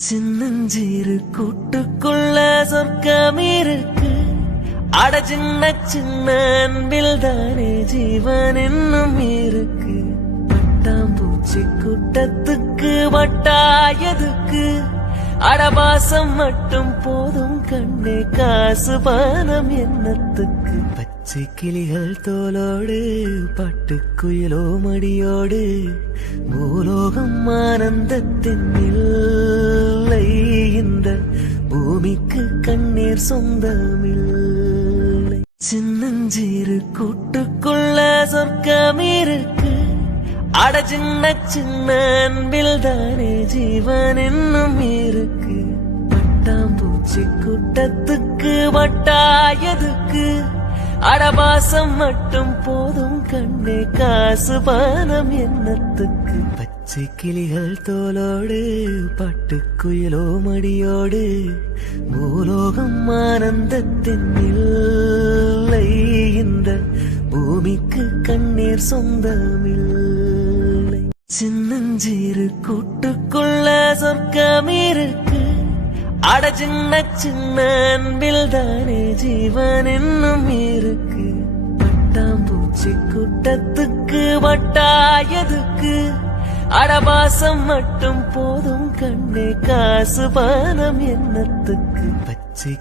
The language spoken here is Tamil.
சின்னஞ்சீரு கூட்டுக்குள்ள சொர்க்கம் இருக்கு. அட சின்ன சின்ன அன்பில் தானே ஜீவன் இன்னும் இருக்கு. பட்டாம்பூச்சி கூட்டத்துக்கு வட்டாயதுக்கு அடபாசம் மட்டும் போதும் கண்ணே, காசு பானம் என்னத்துக்கு. பச்சை கிளிகள் தோலோடு பட்டுக்குயிலோ மடியோடு பூலோகம் ஆனந்தத்தின் இல்லை. இந்த பூமிக்கு கண்ணீர் சொந்தமில்லை. சின்னஞ்சீரு கூட்டுக்குள்ள சொர்க்கம் இருக்கு. அட சின்ன சின்ன அன்பில் தானே ஜீவன் இன்னும் இருக்கு. பட்டாம்பூச்சி கூட்டத்துக்கு வட்டாயதுக்கு அடபாசம் மட்டும் போதும் கண்ணே, காசு பானம் என்னத்துக்கு. பச்சை கிளிகள் தோலோடு பட்டுக்குயிலோ மடியோடு பூலோகம் ஆனந்தத்தின் இல்லை. இந்த பூமிக்கு கண்ணீர் சொந்தமில்லை. சின்னஞ்சீரு கூட்டுக்குள்ள சொர்க்கம் இருக்கு. அட சின்ன சின்ன அன்பில் தானே ஜீவன் இன்னும் இருக்கு. பட்டாம்பூச்சி கூட்டத்துக்கு வட்டாயதுக்கு அடபாசம் மட்டும் போதும் கண்ணே, காசு பானம் என்னத்துக்கு. பச்சை